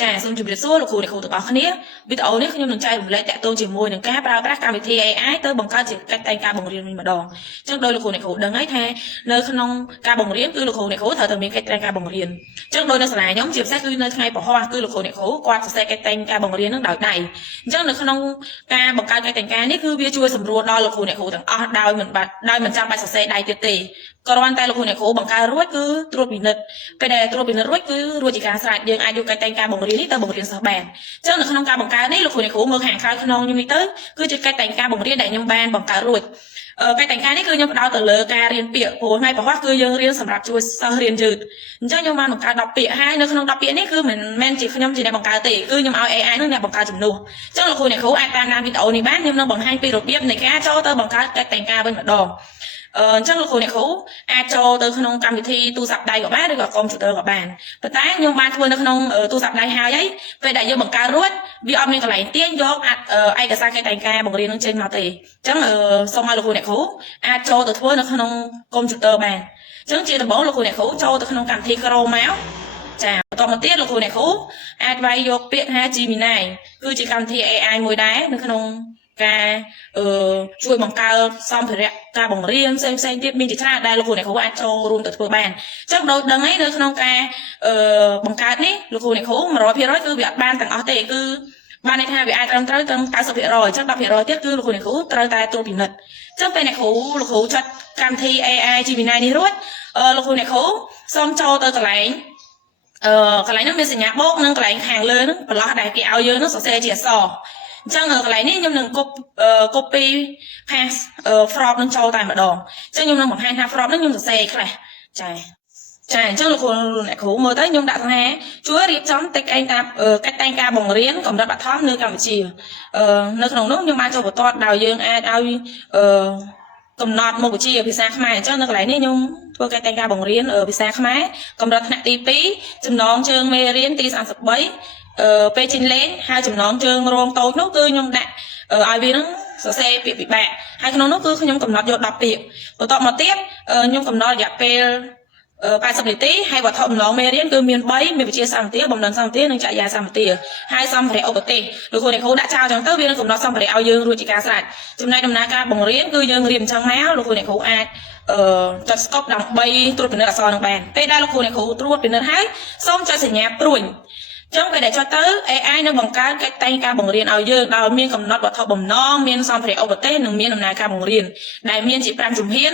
ចាសូមជម្រាបសួរលោកគ្រូអ្នកគ្រូទាំងអស់គ្នាវីដេអូនេះខ្ញុំនឹងចែករំលែកតាក់ទងជាមួយនឹងការប្រើប្រាស់កម្មវិធី AI ទៅបង្កើតជាកិច្ចតែងការបង្រៀនវិញម្ដងអញ្ចឹងដោយលោកគ្រូអ្នកគ្រូដឹងហើយថានៅក្នុងការបង្រៀនគឺលោកគ្រូអ្នកគ្រូត្រូវតែមានកិច្ចតែងការបង្រៀនអញ្ចឹងដោយនៅសាលាខ្ញុំជាពិសេសគឺនៅថ្ងៃពហុគឺលោកគ្រូអ្នកគ្រូគាត់សរសេរកិច្ចតែងការបង្រៀននឹងដោយដៃអញ្ចឹងនៅក្នុងការបង្កើតកិច្ចតែងការនេះគឺវាជួយសម្រួលដល់លោកគ្រូអ្នកគ្រូទាំងអស់ដោយមិនចាំបាច់សរសេរដៃទៀតទេគ្រាន់តែលោកគ្រូអ្នកគ្រូបង្កើតរួចគឺត្រួតពិនិត្យពេលដែលត្រួតពិនិត្យរួចគឺរួចជាការស្រេចយើងអាចយកកិច្ចតែងការបង្រៀននេះទៅបង្រៀនសិស្សបានអញ្ចឹងនៅក្នុងការបង្កើតនេះលោកគ្រូអ្នកគ្រូមើលខាងក្រៅខ្នងខ្ញុំនេះទៅគឺជាកិច្ចតែងការបង្រៀនដែលខ្ញុំបានបង្កើតរួចកិច្ចតែងការនេះគឺខ្ញុំផ្ដោតទៅលើការរៀនពាក្យព្រោះថ្ងៃប្រហ័សគឺយើងរៀនសម្រាប់ជួយសិស្សរៀនយឺតអញ្ចឹងខ្ញុំបានបង្កើត10ពាក្យហើយនៅក្នុង10ពាក្យនេះគឺមិនមែនជាខ្ញុំជាអ្នកបង្កើតទេគឺខ្ញុំឲ្យ AI នឹងអ្នកបង្កើតជំនួសអញ្ចឹងលោកគ្រូអ្នកគ្រូអាចតាមដានវីដេអូនេះបានខ្ញុំនឹងបង្ហាញពីរបៀបនៃការចូលទៅបង្កើតកិច្ចតែងការវិញម្ដងអញ្ចឹងលោកគ្រូអ្នកគ្រូអាចចូលទៅក្នុងកម្មវិធីទូរស័ព្ទដៃក៏បានឬក៏កុំព្យូទ័រក៏បានប៉ុន្តែខ្ញុំបានធ្វើនៅក្នុងទូរស័ព្ទដៃហើយពេលដែលយើងបង្កើតរួចវាអត់មានកន្លែងទាញយកឯកសារកិច្ចតែងការបង្រៀននឹងចេញមកទេអញ្ចឹងសូមឲ្យលោកគ្រូអ្នកគ្រូអាចចូលទៅធ្វើនៅក្នុងកុំព្យូទ័របានអញ្ចឹងជាដំបូងលោកគ្រូអ្នកគ្រូចូលទៅក្នុងកម្មវិធី Chrome មកចាបន្តមកទៀតលោកគ្រូអ្នកគ្រូអាចវាយយកពាក្យថា Gemini គឺជាកម្មវិធី AI មួយដែរនៅក្នុងការជួយបង្កើតសម្ភារៈការបង្រៀនផ្សេងទៀតមានជាច្រើនដែលលោកគ្រូអ្នកគ្រូអាចចូលរួមទៅធ្វើបានអញ្ចឹងដូចដឹងហើយនៅក្នុងការបង្កើតនេះលោកគ្រូអ្នកគ្រូ 100% គឺវាអត់បានទាំងអស់ទេគឺបានន័យថាវាអាចត្រឹមត្រូវត្រឹម 90% អញ្ចឹង 10% ទៀតគឺលោកគ្រូអ្នកគ្រូត្រូវតែត្រួតពិនិត្យអញ្ចឹងពេលលោកគ្រូចាត់កម្មវិធី AI Gemini នេះរួចលោកគ្រូអ្នកគ្រូសូមចូលទៅកន្លែងហ្នឹងមានសញ្ញាបូកនិងកន្លែងខាងលើហ្នឹងបន្លោះដែលគេឲ្យយើងហ្នឹងសរសេរជាអក្សរអញ្ចឹងកន្លែងនេះខ្ញុំនឹងcopy paste frog នឹងចូលតែម្ដងអញ្ចឹងខ្ញុំនឹងបង្ហាញថា frog នឹងខ្ញុំសរសេរខ្លះចាអញ្ចឹងលោកគ្រូអ្នកគ្រូមើលទៅខ្ញុំដាក់ថាជួយរៀបចំកិច្ចតែងការបង្រៀនកម្រិតបឋមនៅកម្ពុជានៅក្នុងនោះខ្ញុំបានចូលបន្ទាត់ដោយយើងអាចឲ្យកំណត់មុខវិជ្ជាភាសាខ្មែរអញ្ចឹងនៅកន្លែងនេះខ្ញុំធ្វើកិច្ចតែងការបង្រៀនភាសាខ្មែរកម្រិតថ្នាក់ទី2ចំណងជើងមេរៀនទី33ពេលចេញលេងហើយចំណងជើងរងតូចនោះគឺខ្ញុំដាក់ឲ្យវានឹងសរសេរពាក្យពិបាកហើយក្នុងនោះគឺខ្ញុំកំណត់យក10ពាក្យបន្ទាប់មកទៀតខ្ញុំកំណត់រយៈពេល80នាទីហើយវត្ថុបំណងមេរៀនគឺមាន3មានវិទ្យាសាស្ត្រវិទ្យាបំណិនសាស្ត្រវិទ្យានិងចរិយាសាស្ត្រវិទ្យាហើយសម្ភារៈឧបទេសលោកគ្រូអ្នកគ្រូដាក់ចោលអញ្ចឹងទៅវានឹងកំណត់សម្ភារៈឲ្យយើងរួចជាការស្រេចចំណែកដំណើរការបង្រៀនគឺយើងរៀនអញ្ចឹងមកលោកគ្រូអ្នកគ្រូអាចចុច stop ដើម្បីត្រួតពិនិត្យអក្សរនឹងបានពេលដែលលោកគ្រូអ្នកគ្រូត្រួតពិនិត្យហើយសូមចុចសញ្ញាព្រួញចឹងពេលដែលចុចទៅ AI នឹងបង្កើតកិច្ចតែងការបង្រៀនឲ្យយើងដោយមានកំណត់វត្ថុបំណងមានសម្ភារៈឧបទេសនិងមានដំណើរការបង្រៀនដែលមានជា5ជំហាន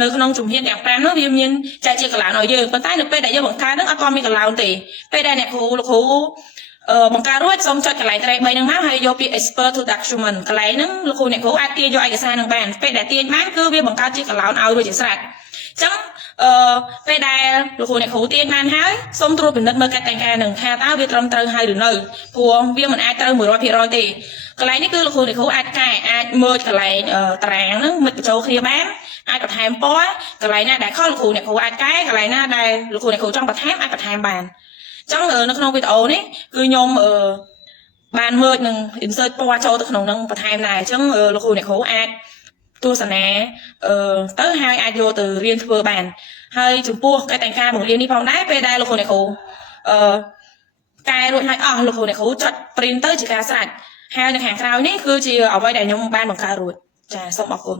នៅក្នុងជំហានទាំង5នោះវាមានចែកជាកន្លងឲ្យយើងប៉ុន្តែនៅពេលដែលយើងបង្កើតនឹងអត់ទាន់មានកន្លងទេពេលដែលលោកគ្រូបង្កើតរួចសូមចុចកន្លែងត្រេក3ហ្នឹងមកហើយយកពាក្យ export to document កន្លែងហ្នឹងលោកគ្រូអ្នកគ្រូអាចទាញយកឯកសារនឹងបានពេលដែលទាញបានគឺវាបង្កើតជាកន្លងឲ្យរួចជាស្រេចអញ្ចឹងពេលដែលលោកគ្រូអ្នកគ្រូទាញបានហើយសូមត្រួតពិនិត្យមើលកិច្ចតែងការនឹងថាតើវាត្រឹមត្រូវហើយឬនៅព្រោះវាមិនអាចត្រូវ 100%ទេកន្លែងនេះគឺលោកគ្រូអ្នកគ្រូអាចកែអាចមើលកន្លែងតារាងហ្នឹងមិត្តបញ្ចូលគ្នាបានអាចបន្ថែមពណ៌កន្លែងណាដែលខុសលោកគ្រូអ្នកគ្រូអាចកែកន្លែងណាដែលលោកគ្រូអ្នកគ្រូចង់បន្ថែមអាចបន្ថែមបានអញ្ចឹងនៅក្នុងវីដេអូនេះគឺខ្ញុំបានមើលនឹង insert ពណ៌ចូលទៅក្នុងនឹងបន្ថែមដែរអញ្ចឹងលោកគ្រូអ្នកគ្រូអាចទស្សនាទៅហើយអាចយកទៅរៀនធ្វើបានហើយចំពោះកិច្ចតែងការបង្រៀននេះផងដែរពេលដែលលោកគ្រូអ្នកគ្រូកែរួចហើយអស់លោកគ្រូអ្នកគ្រូចុច print ទៅជាការស្រេចហើយនៅខាងក្រោយនេះគឺជាអ្វីដែលខ្ញុំបានបង្កើតរួចចាសូមអរគុណ